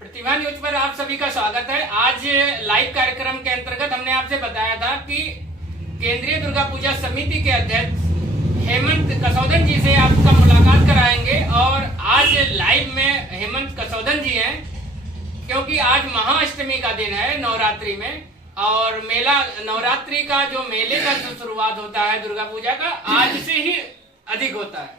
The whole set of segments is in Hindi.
प्रतिभा न्यूज पर आप सभी का स्वागत है। आज लाइव कार्यक्रम के अंतर्गत हमने आपसे बताया था कि केंद्रीय दुर्गा पूजा समिति के अध्यक्ष हेमंत कसौदन जी से आपका मुलाकात कराएंगे और आज लाइव में हेमंत कसौदन जी हैं क्योंकि आज महाअष्टमी का दिन है नवरात्रि में और मेला नवरात्रि का जो मेले का जो शुरुआत होता है दुर्गा पूजा का आज से ही अधिक होता है।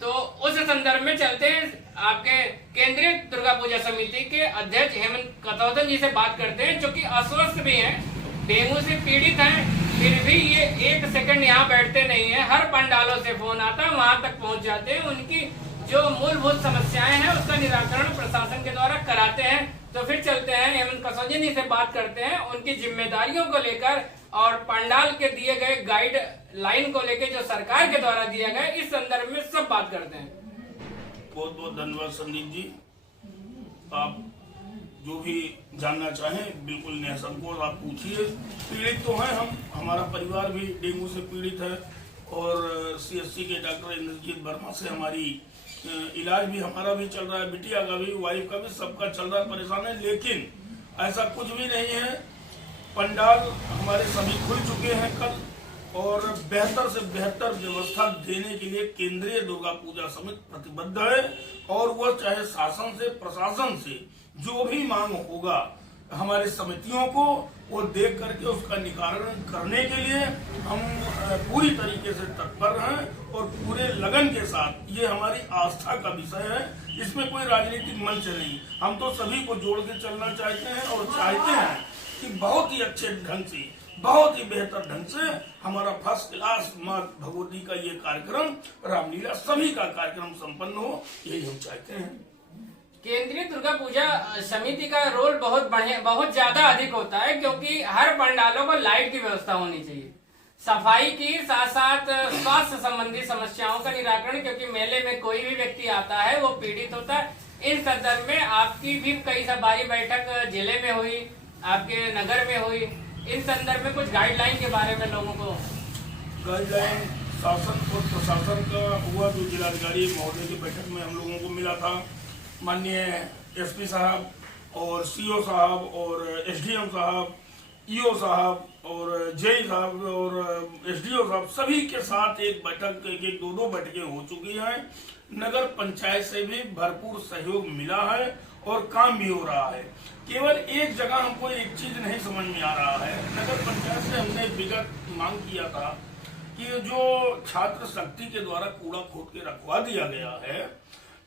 तो उस संदर्भ में चलते हैं आपके केंद्रीय दुर्गा पूजा समिति के अध्यक्ष हेमंत कसौदन जी से बात करते हैं, जो कि अस्वस्थ भी हैं, डेंगू से पीड़ित हैं, फिर भी ये एक सेकंड यहाँ बैठते नहीं है। हर पंडालों से फोन आता है, वहां तक पहुंच जाते हैं, उनकी जो मूलभूत समस्याएं हैं उसका निराकरण प्रशासन के द्वारा कराते हैं। तो फिर चलते हैं हेमंत कसौदन जी से बात करते हैं उनकी जिम्मेदारियों को लेकर और पंडाल के दिए गए गाइड लाइन को लेकर जो सरकार के द्वारा दिया गया इस संदर्भ में सब बात करते हैं। बहुत बहुत धन्यवाद संदीप जी। आप जो भी जानना चाहें बिल्कुल निसंकोच आप पूछिए। पीड़ित तो हैं हम, हमारा परिवार भी डेंगू से पीड़ित है और सीएससी के डॉक्टर इंद्रजीत वर्मा से हमारी इलाज भी हमारा भी चल रहा है, बिटिया का भी, वाइफ का भी, सबका चल रहा है, परेशान है। लेकिन ऐसा कुछ भी नहीं है। पंडाल हमारे सभी खुल चुके हैं कल और बेहतर से बेहतर व्यवस्था देने के लिए केंद्रीय दुर्गा पूजा समिति प्रतिबद्ध है और वह चाहे शासन से प्रशासन से जो भी मांग होगा हमारे समितियों को वो देख करके उसका निवारण करने के लिए हम पूरी तरीके से तत्पर हैं और पूरे लगन के साथ। ये हमारी आस्था का विषय है, इसमें कोई राजनीतिक मंच नहीं। हम तो सभी को जोड़ के चलना चाहते हैं और चाहते हैं कि बहुत ही अच्छे ढंग से, बहुत ही बेहतर ढंग से हमारा फर्स्ट क्लास माँ भगवती का ये कार्यक्रम, रामलीला सभी का कार्यक्रम संपन्न हो, यही हम चाहते हैं। केंद्रीय दुर्गा पूजा समिति का रोल बहुत ज्यादा अधिक होता है क्योंकि हर पंडालों को लाइट की व्यवस्था होनी चाहिए, सफाई की साथ साथ स्वास्थ्य संबंधी समस्याओं का निराकरण, क्योंकि मेले में कोई भी व्यक्ति आता है वो पीड़ित होता है। इन संदर्भ में आपकी भी कई बारी बैठक जिले में हुई, आपके नगर में हुई। इन संदर्भ में कुछ गाइडलाइन के बारे में लोगों को गाइडलाइन शासन और प्रशासन का हुआ, जो जिलाधिकारी महोदय की बैठक में हम लोगों को मिला था। माननीय एसपी साहब और सीओ साहब और एसडीएम साहब, ईओ साहब और जेई साहब और एसडीओ साहब सभी के साथ एक बैठक, एक दो बैठकें हो चुकी हैं। नगर पंचायत से भी भरपूर सहयोग मिला है और काम भी हो रहा है। केवल एक जगह हमको एक चीज नहीं समझ में आ रहा है। नगर पंचायत से हमने विगत मांग किया था कि जो छात्र शक्ति के द्वारा कूड़ा खोद के रखवा दिया गया है,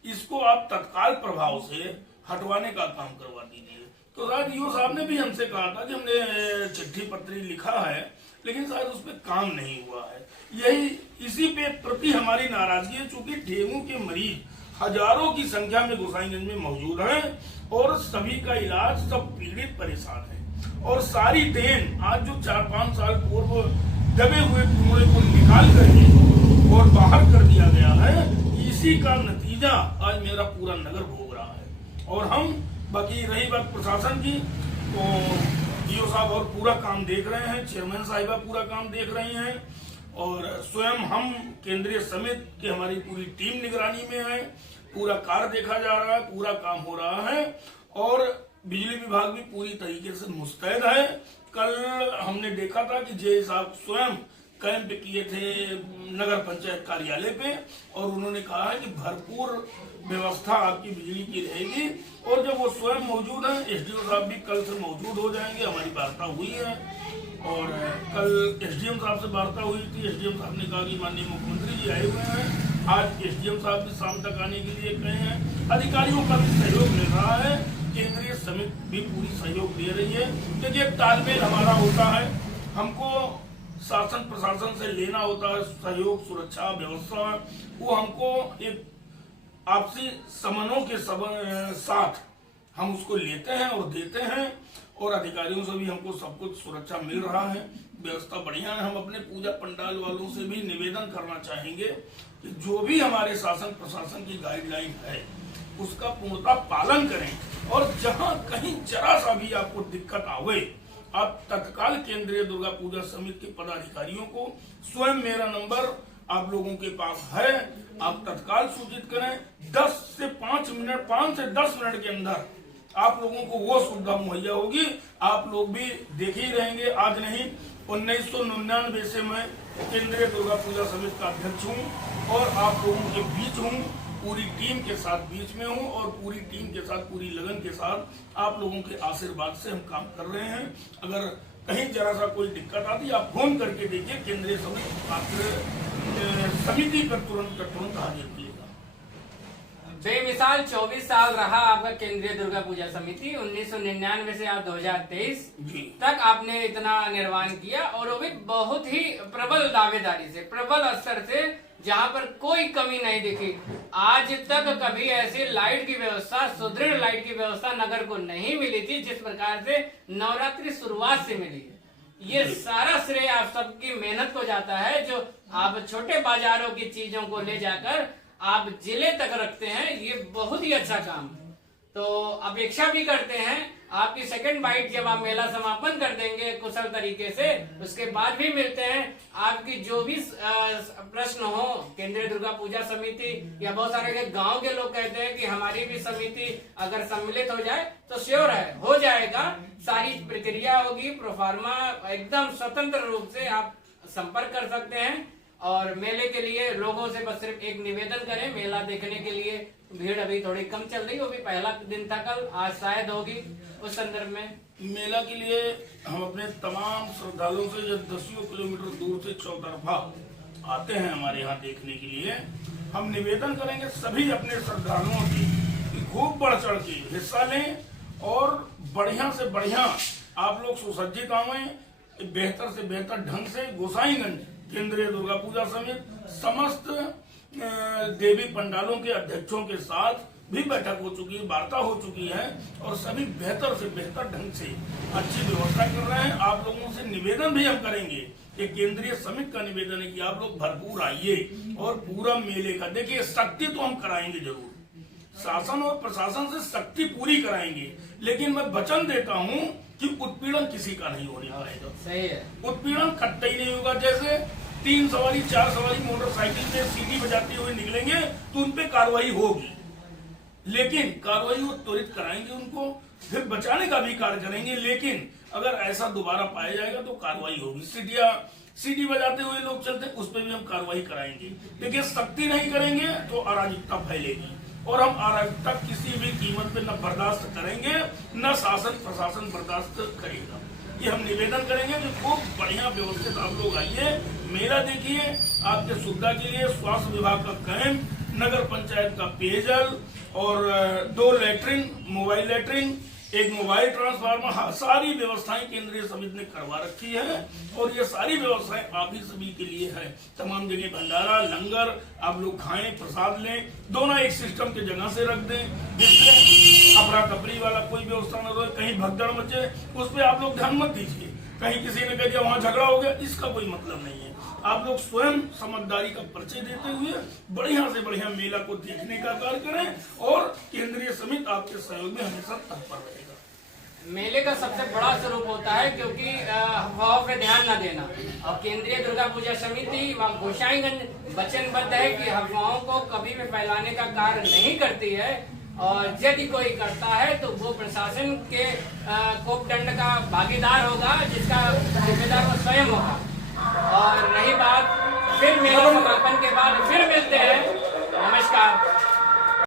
इसको आप तत्काल प्रभाव से हटवाने का काम करवा दीजिए। तो शायद ईओ साहब ने भी हमसे कहा था कि हमने चिट्ठी पत्री लिखा है, लेकिन शायद उस पर काम नहीं हुआ है। इसी पे प्रति हमारी नाराजगी है, चूंकि डेंगू के मरीज हजारों की संख्या में गोसाईगंज में मौजूद हैं और सभी का इलाज, सब पीड़ित परेशान है। और सारी देन आज जो 4-5 साल पूर्व दबे हुए कुएं को निकाल करके और बाहर कर दिया गया है, इसी का नतीजा आज मेरा पूरा नगर भोग रहा है। और हम, बाकी रही बात प्रशासन की, तो ईओ साहब और पूरा काम देख रहे हैं, चेयरमैन साहिबा पूरा काम देख रही हैं और स्वयं हम केंद्रीय समिति की हमारी पूरी टीम निगरानी में है। पूरा कार्य देखा जा रहा है, पूरा काम हो रहा है और बिजली विभाग भी पूरी तरीके से मुस्तैद है। कल हमने देखा था कि जे साहब स्वयं कैंप किए थे नगर पंचायत कार्यालय पे और उन्होंने कहा है कि भरपूर व्यवस्था आपकी बिजली की रहेगी। और जब वो स्वयं मौजूद हैं, एसडीओ साहब भी कल से मौजूद हो जाएंगे। हमारी वार्ता हुई है और कल एसडीएम साहब से वार्ता हुई थी। एसडीएम साहब ने कहा कि माननीय मुख्यमंत्री जी आए हुए हैं, आज एसडीएम साहब भी शाम तक आने के लिए कहे हैं। अधिकारियों का भी सहयोग मिल रहा है, केंद्रीय समिति भी पूरी सहयोग दे रही है, क्योंकि एक तालमेल हमारा होता है। हमको शासन प्रशासन से लेना होता है सहयोग, सुरक्षा व्यवस्था, वो हमको एक आपसी समन्वय के साथ हम उसको लेते हैं और देते हैं और अधिकारियों से भी हमको सब कुछ सुरक्षा मिल रहा है, व्यवस्था बढ़िया है। हम अपने पूजा पंडाल वालों से भी निवेदन करना चाहेंगे कि जो भी हमारे शासन प्रशासन की गाइडलाइन है उसका पूर्णतः पालन करें और जहां कहीं जरा सा भी आपको दिक्कत आवे, आप तत्काल केंद्रीय दुर्गा पूजा समिति के पदाधिकारियों को, स्वयं मेरा नंबर आप लोगों के पास है, आप तत्काल सूचित करें। 5 से 10 मिनट के अंदर आप लोगों को वो सुविधा मुहैया होगी। आप लोग भी देख ही रहेंगे, आज नहीं 1999 से मैं केंद्रीय दुर्गा पूजा समिति का अध्यक्ष हूँ और आप लोगों के बीच हूँ, पूरी टीम के साथ बीच में हूँ और पूरी टीम के साथ पूरी लगन के साथ आप लोगों के आशीर्वाद से हम काम कर रहे हैं। अगर कहीं जरा सा कोई दिक्कत आती है आप फोन करके देखिए, केंद्रीय समिति पर तुरंत हाजिर किएगा। बेमिसाल 24 साल रहा आपका केंद्रीय दुर्गा पूजा समिति। 1999 से आप 2023 तक आपने इतना निर्माण किया और वो भी बहुत ही प्रबल दावेदारी से, प्रबल स्तर से, जहां पर कोई कमी नहीं दिखी। आज तक कभी ऐसी लाइट की व्यवस्था, सुदृढ़ लाइट की व्यवस्था नगर को नहीं मिली थी जिस प्रकार से नवरात्रि शुरुआत से मिली है। ये सारा श्रेय आप सबकी मेहनत को जाता है, जो आप छोटे बाजारों की चीजों को ले जाकर आप जिले तक रखते हैं। ये बहुत ही अच्छा काम है। तो अपेक्षा भी करते हैं आपकी सेकंड बाइट जब आप मेला समापन कर देंगे कुशल तरीके से, उसके बाद भी मिलते हैं। आपकी जो भी प्रश्न हो केंद्रीय दुर्गा पूजा समिति या बहुत सारे गांव के लोग कहते हैं कि हमारी भी समिति अगर सम्मिलित हो जाए तो श्योर है हो जाएगा। सारी प्रक्रिया होगी, प्रोफार्मा एकदम स्वतंत्र रूप से आप संपर्क कर सकते हैं। और मेले के लिए लोगों से बस सिर्फ एक निवेदन करें, मेला देखने के लिए भीड़ अभी थोड़ी कम चल रही, वो भी पहला दिन था कल, आज शायद होगी। उस संदर्भ में मेला के लिए हम अपने तमाम श्रद्धालुओं से जो 10 किलोमीटर दूर से चौतरफा आते हैं हमारे यहाँ देखने के लिए, हम निवेदन करेंगे सभी अपने श्रद्धालुओं की खूब बढ़ चढ़ के हिस्सा लें और बढ़िया से बढ़िया आप लोग सुसज्जित आवें, बेहतर से बेहतर ढंग से। गोसाईगंज केंद्रीय दुर्गा पूजा समिति समस्त देवी पंडालों के अध्यक्षों के साथ भी बैठक हो चुकी है, वार्ता हो चुकी है और सभी बेहतर से बेहतर ढंग से अच्छी व्यवस्था कर रहे हैं। आप लोगों से निवेदन भी हम करेंगे कि केंद्रीय समिति का निवेदन है कि आप लोग भरपूर आइए और पूरा मेले का देखिए, शक्ति तो हम कराएंगे जरूर, शासन और प्रशासन से शक्ति पूरी कराएंगे, लेकिन मैं वचन देता हूँ कि उत्पीड़न किसी का नहीं होने पाएगा। सही है, उत्पीड़न कतई नहीं होगा। जैसे 3 सवारी 4 सवारी मोटरसाइकिल में सीटी बजाते हुए निकलेंगे तो उनपे कार्रवाई होगी, लेकिन कार्रवाई वो त्वरित कराएंगे, उनको फिर बचाने का भी कार्य करेंगे। लेकिन अगर ऐसा दोबारा पाया जाएगा तो कार्रवाई होगी। सीटी बजाते हुए लोग चलते उस पर भी हम कार्रवाई कराएंगे, लेकिन सख्ती नहीं करेंगे तो अराजकता फैलेगी और हम अराजकता किसी भी कीमत पे न बर्दाश्त करेंगे, न शासन प्रशासन बर्दाश्त करेगा। ये हम निवेदन करेंगे कि खूब बढ़िया व्यवस्थित आप लोग आइए, मेला देखिए। आपके सुविधा के लिए स्वास्थ्य विभाग का कैंप, नगर पंचायत का पेयजल और 2 लैट्रिन, मोबाइल लैट्रिन, एक मोबाइल ट्रांसफार्मर, सारी व्यवस्थाएं केंद्रीय समिति ने करवा रखी है और ये सारी व्यवस्थाएं आप ही सभी के लिए है। तमाम जगह भंडारा, लंगर, आप लोग खाएं, प्रसाद लें, दोनों एक सिस्टम की जगह से रख दें जिससे अफरा तफरी वाला कोई व्यवस्था न रहे, कहीं भगदड़ मचे उस पर आप लोग ध्यान मत दीजिए। कहीं किसी ने कह दिया वहां झगड़ा हो गया, इसका कोई मतलब नहीं है। आप लोग स्वयं समझदारी का परिचय देते हुए बढ़िया से बढ़िया मेला को देखने का कार्य करें और केंद्रीय समिति आपके सहयोग में हमेशा तत्पर रहेगा। मेले का सबसे बड़ा स्वरूप होता है क्योंकि अफवाहों पे ध्यान न देना, और केंद्रीय दुर्गा पूजा समिति व गोसाईगंज वचनबद्ध है कि अफवाहों को कभी भी फैलाने का कार्य नहीं करती है और यदि कोई करता है तो वो प्रशासन के कोपदंड का भागीदार होगा, जिसका जिम्मेदार वो स्वयं होगा। और रही बात, फिर मेला समापन के बाद फिर मिलते हैं। नमस्कार।